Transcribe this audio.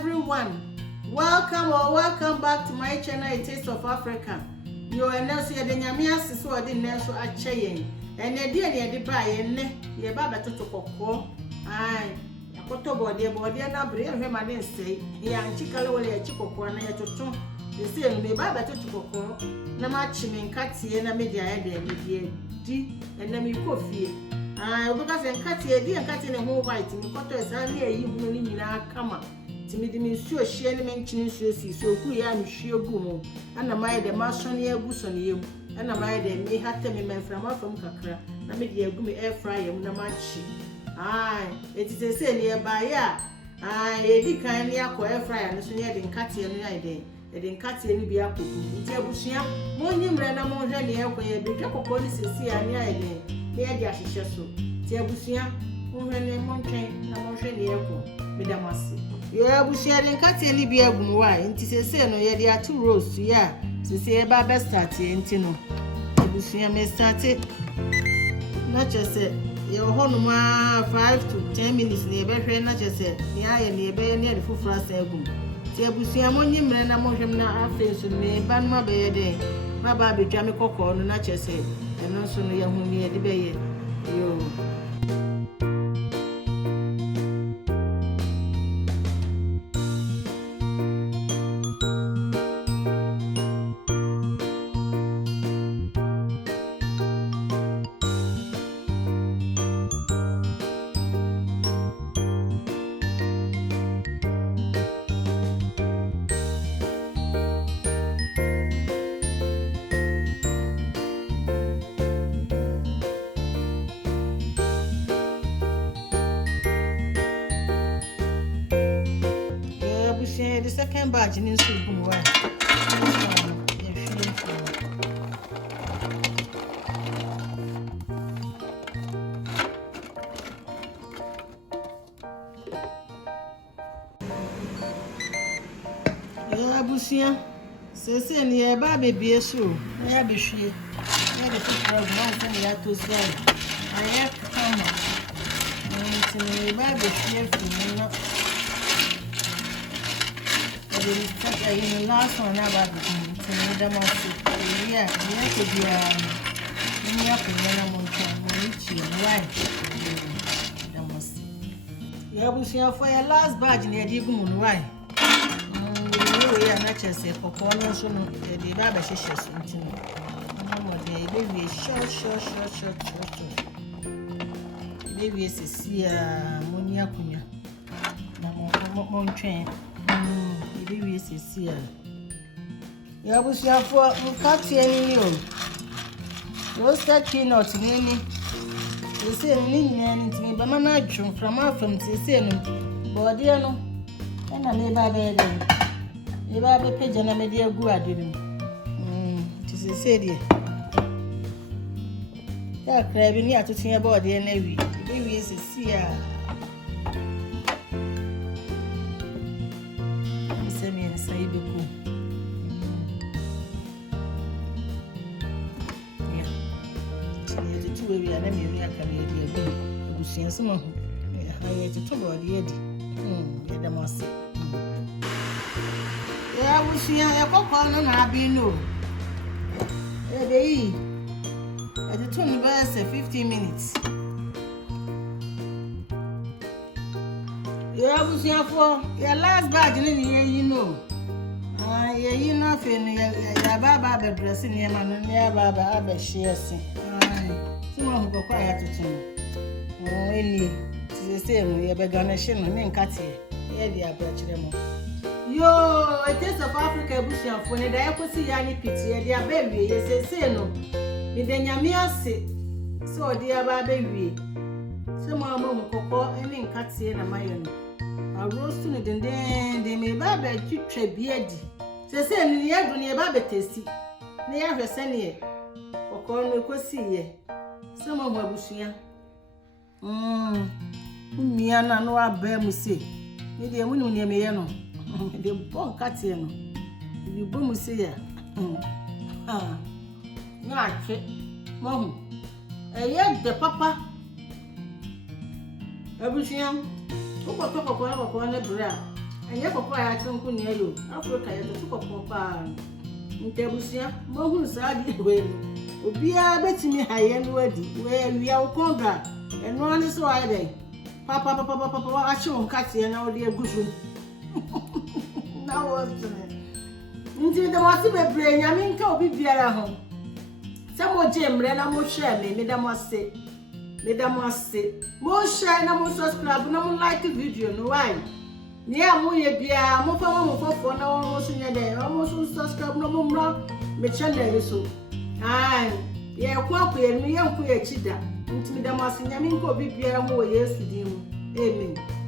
everyone. Welcome back to my channel, A Taste of Africa. You are now seeing the Nyamia Siso the National Achayen. And the dear the buy and ye baba to cocoa. Aye, a photo body, and I bring him and say, yeah, and chicalo a chicoco and a toto. The same be baba to cocoa. No match him in Catty and a media idea, D and let me coffee. Aye, because in Catty, a dear cat in a whole white, and the cotton is only you in our come up. Timidly, so she and mentioning so who I am sure go and I might the mason here goose on you, and I might may have to me from Kakra, and I made you go me air fryer with a match. Aye, it is a say nearby, ya. Aye, a big kind near air fryer, and so near the catty and idea. It didn't cut any be up with Tiabusia, Monium Rena Monjani, where a big couple policies see and near the Ashisha so. Tiabusia, Monjani Montagne, Namonjani Airport, Midamasi. Yeah, we share in Catty be a good wine. It is a say no, yet there are 2 rows to ya. So say about best starting, Tino. Tiabusia may start it. Not just say, your home 5 to 10 minutes near Bedford, not just say, near the full frost album. Tiabusia Monium and Amonjam now face with me, ban my bed. My baby jammy cocoa, not just say, and also no young near the bay. You. The second batch in soup. Yeah, Busia says, and yeah, baby, a shoe. I have a shade. I have a picture of one and I to say, I have to come up. And baby, she the last one about the mountain. Yeah, to be up in the mountain, yeah, we shall for your last badge near the moon, right? We are not just a popcorn, so the barber shishes. Baby, short. Baby is a sea, Monia Cunya. Mountain. We see her. You was your for Catty and you. Roasted peanuts, Nanny. You say, Nanny to me, but my night from our from Tissino, Bordiano, and I lay by bed. You have a pigeon and a dear good, I didn't. Tis a city. Yeah, craving here to see about the Navy. Baby is a seer. We are never career. We see some of I to talk about the Eddie. The Mossy. Yeah, we see a popcorn and I be no. They at the 20 verse 15 minutes. Yeah, we see for your last badge in here, you know. Yeah, you know, your baba dressing him and near Baba shares. Someone who quiet to me. Oh, any the same, we are begun a shame and Catty. Yeah, dear Bachelor. Yo, a taste of Africa bush and for the Equity Yanni Pity, dear baby, yes, say no. With the Yamia sit, so dear baby. Someone who cocoa any Catty and a mayon. I roast to it and then they may babble you trade beardy. Say, near near Babby tasty. Near her senior. Or call me Cossy. Someone will be here. Me and I know I bear me say. Maybe a woman near me, the bon catino. You boom say, not Mom. Yet the papa. Everything. Who got talk of one bra? enye papa ya tinku ne ayo Africa ya to papa pa ntebusia mo hu sa di we obia betimi haye no adi we wia ukonga eno ani so ayi papa a chi on kate na odi egusu na was nti de wasi bebre nyame nka obi biara ho se mo je mre na mo share me da mo ase mo share na mo subscribe na mo like video no why ni amu ye bia mo fa mo fofo na mo so nya de mo so subscribe na mo mra me channel so ai ye kwa ye no ye nko ye chida nti me da mo ase nyame nka obi biara ho wo Yesu di mu amen.